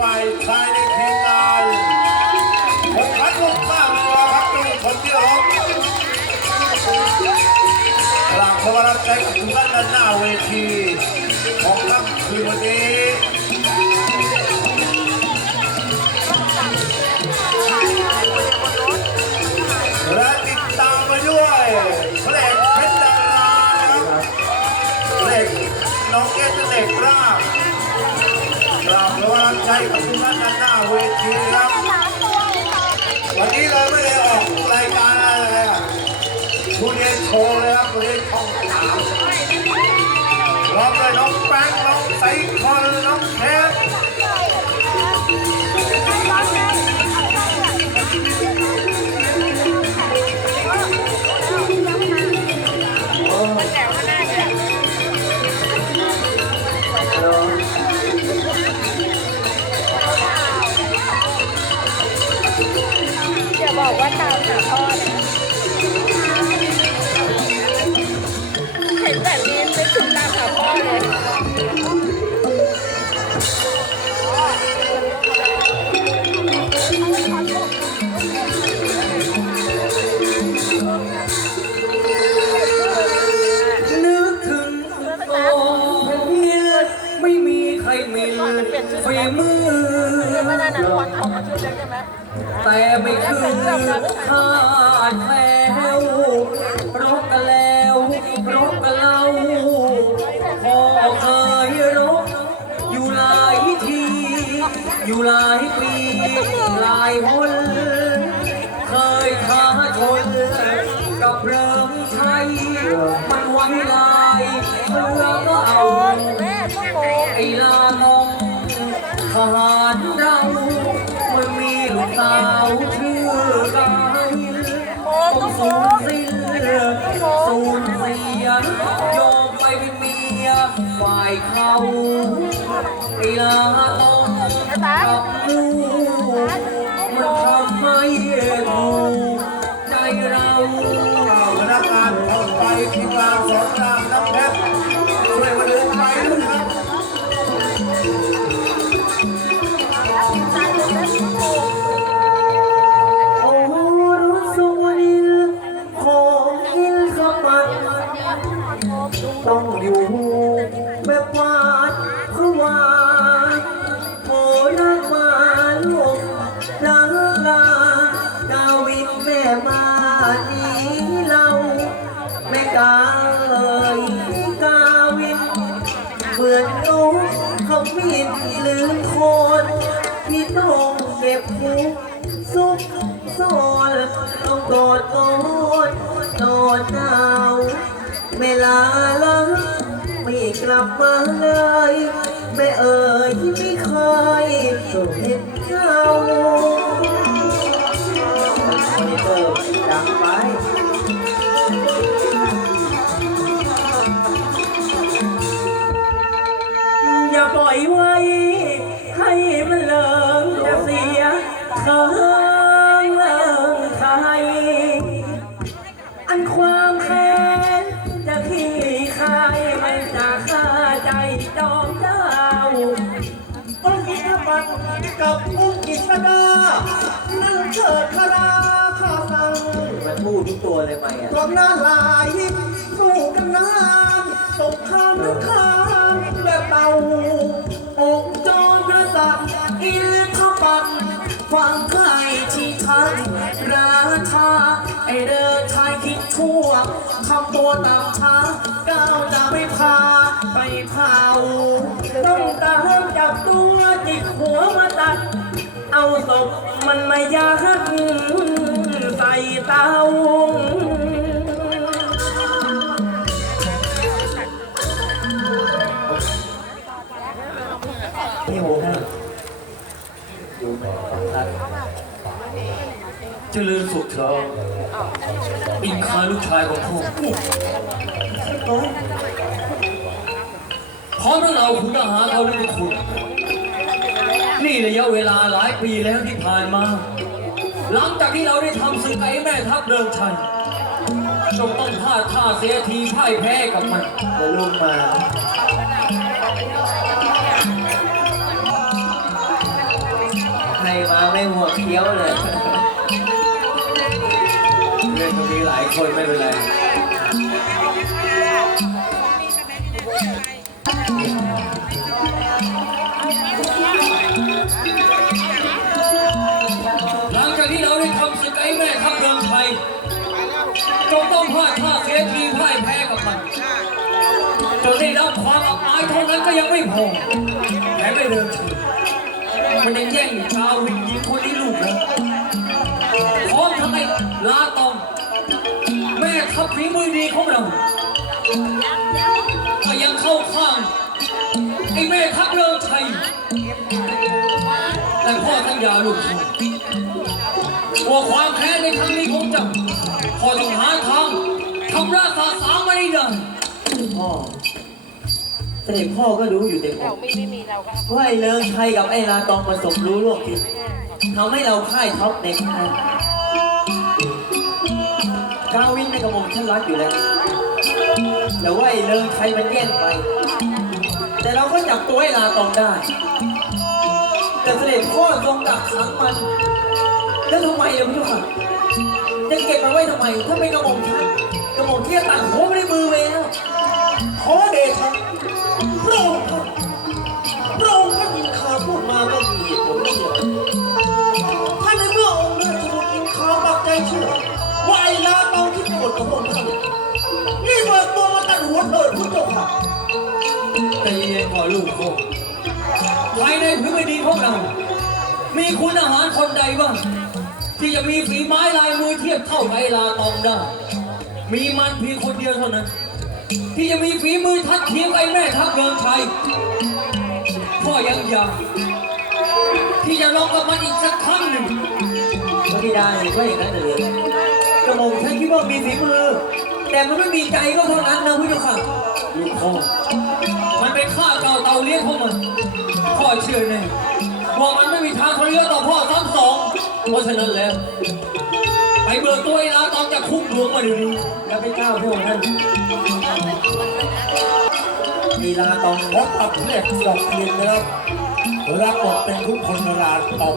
ฝ่ายชายในทีมงานผมพัดลงข้างเรือครับดูคนที่ร้องกราบขอบรับใจกับทุกท่านด้านหน้าเวทีของค่ำคืนวันนี้ ใจกับทุกท่านด้านหน้าเวทีครับ แต่ไม่คือขาดแล้วรบกันแล้วรบกันเล่าพอเคยรบอยู่หลายที อยู่หลายปีหลายหนเคยท้าชนกับเริงไทยมันไว้ลายเรื่อก็เอาไอ้ลางงทหารเรา สูญสิ้นสูญเสียยอมไปเป็นเมียฝ่ายเขาไอ้ลาต้องกับ เขาบินลืมคนที่ต้องเก็บหูซุกซ่อนต้องกอดกอดนอนหนาวเวลาลังไม่กลับมาเลย ไม่เอ่ยไม่ เคิงเลิงไทย อันความแค้นจะขี้คายมันจะฆ่าใจจอมเจ้าองค์อิทปัตกับองค์อิสดานั่งเถิดคาราข้าฟังมันพูดทุกตัวเลยไหมอะกลมหน้าลายสู้กันนานตกข้ามนึกข้ามแบบเต่าองจอ ตฟังใครที่ทันราทาไอเดินชายคิดชั่วทำตัวตามช้าก้าวจะไม่พาไปเผาต้องตามจับตัวจิกหัวมาตัด เอาศพมันมายัดใส่เตา เจริญสุขเถอะอินคาลูกชายของพ่อพร้อมทั้งเราคุณทหารเราด้วยคุณ นี่ระยะเวลาหลายปีแล้วที่ผ่านมา หลังจากที่เราได้ทำศึกไอ้แม่ทัพเดิมชัยจงต้องพลาดท่าเสียทีพ่ายแพ้กับมันเดี๋ยวลูกมา ไม่หัวเคี้ยวเลยเล่นก็มีหลายคนไม่เป็นไรหลังจากที่เราได้ทำศึกไอ้แม่ทัพเรืองไทยจงต้องพลาดท่าเสียทีพ่ายแพ้กับมันจนได้รับความอับอายเท่านั้นก็ยังไม่พอแถมไม่เดินเฉ ยมันยังแย่งชาววิญญิงคนนี้ลูกแล้วพร้อมทั้งไอ้ลาตอง แม่ทัพฝีมือดีของเราก็ยังเข้าข้าง ไอ้แม่ทัพเรืองไทยแต่พ่อสัญญาลูกพ่อว่าความแค้นในครั้งนี้ของเจ้าพ่อต้องหาทางทำราชาสามไม่ได้พ่อ เสด็จพ่อก็รู้อยู่เต็มอกไม่ไม่มีเราก็ว่าไอ้เลิงไทยกับไอ้ลาตองผสมรู้ร่วมคิดทำให้เราพ่ายท็อปในค่ายกาวินในกระหม่อมฉันรักอยู่แล้ว แต่ว่าไอ้เลิงไทยมันแย่งไป แต่เราก็จับตัวไอ้ลาตองได้ แต่เสด็จพ่อทรงดักขังมัน แล้วทำไมล่ะพี่ค่ะจะเก็บมันไว้ทำไม ถ้าไม่กระหม่อมฉันกระหม่อมที่จะตัดหัวไม่ได้มือไปแล้วขอเดชะ พระองค์ท่านพระองค์ท่านอินคาพูดมาก็มีเหตุผลไม่เยอะท่านในเมื่อองค์ราชบุตรอินคาปักใจเชื่อว่าไอ้ลาเตาที่โกรธกับพระองค์ท่านนี่เบิกตัวมาตัดหัวเถิดคุณเจ้าค่ะแต่เย็นก่อนลูกพ่อภายในพื้นแผ่นดินของเรา มีคุณอาหารคนใดบ้างที่จะมีฝีไม้ลายมือเทียบเท่าไอลาตองได้ มีมันเพียงคนเดียวเท่านั้น ที่จะมีฝีมือทัดเทียมไอ้แม่ทัพเรืองชัยพ่อยังอยากที่จะลองกับมันอีกสักครั้งหนึ่งพระบิดาเห็นว่อย่างนั้นเลยกระหม่อมฉันคิดว่ามีฝีมือ แต่มันไม่มีใจก็เท่านั้นนะพี่เจ้าค่ะลูกพ่อมันเป็นข้าเก่าเตาเลี้ยงของมันพ่อเชื่อแน่ว่ามันไม่มีทางทะเลาะต่อพ่อซ้ำสองเพราะฉะนั้นแล้ว ไปเบิกตัวไอ้ลาตอนจะคุกหลวงมาเดี๋ยวนี้แล้วไปก้าวพระองค์ท่านลีลาตองพบกับเพลงดอกเทียนนะครับรับบทเป็นทุกคนราตอง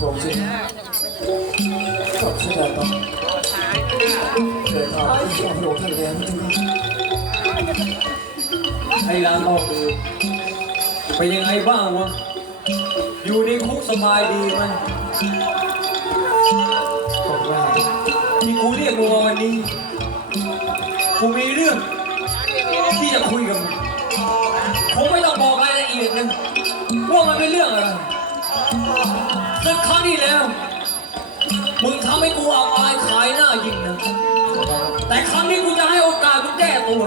ผมสิขอบเสด็จต่อเกิดทางที่พระองค์ท่านเรียนนะครับไอ้ลาตอง เป็นยังไงบ้างวะ อยู่ในคุกสบายดีไหมผมว่าที่กูเรียกมึงมาวันนี้ กูมีเรื่องที่จะคุยกับมึงคงไม่ต้องบอกรายละเอียดนะว่ามันเป็นเรื่องอะไรซึ่งครั้งที่แล้ว มึงทำให้กูอับอายขายหน้ายิงนะ แต่ครั้งนี้กูจะให้โอกาสมึงแก้ตัว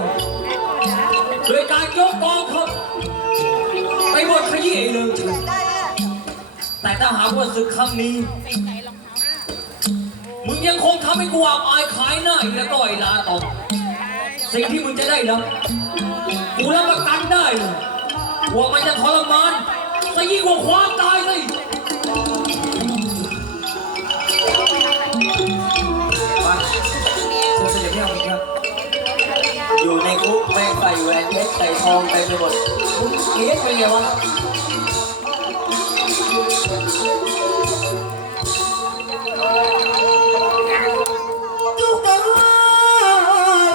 โดยการยกกองทัพ นี้เองชัยแต่ถ้าหากว่าศึกครั้งนี้ มึงยังคงทำให้กูอับอายขายหน้าอีกแล้วก็ไอ้ลาตองสิ่งที่มึงจะได้รับกูรับประกันได้เลยว่ามันจะทรมานซะยิ่งกว่าความตายเลยไปเชิญเสด็จพี่เอาครับอยู่ในคุกแม่งใส่แหวนเพชรใส่ทองไปไปหมดเกลียดเป็นไงวะ จุกา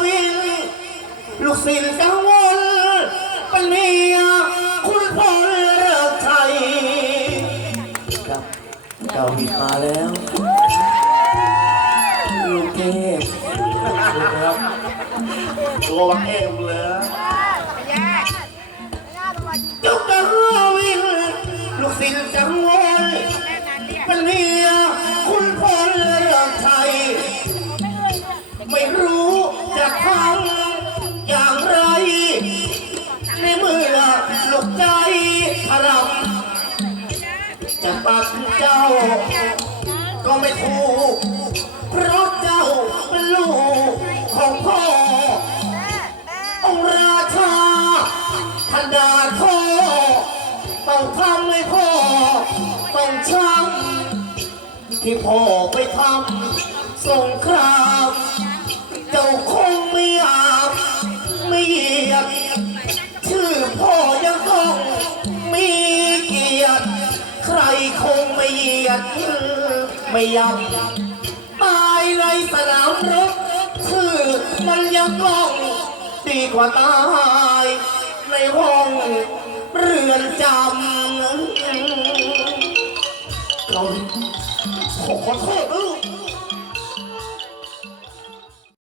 วินลูกศิษย์กังวลปเนียคุณพลเลิกไทยครับเก่าหิดมาแล้วลูกเทพครับตัววังเอกเลยา ก็ไม่ถูกเพราะเจ้าเป็นลูกของพ่อองค์ราชาทันดาพ่อต้องทำให้พ่อต้องช้ำที่พ่อไปทำสงคราม เจ้าคงไม่อากไม่อยต้องมี ยียดไม่ยับตายไรสนามรบชื่อมันยังกล้องดีกว่าตาย ในห้องเรือนจำเราขอโทษด้วย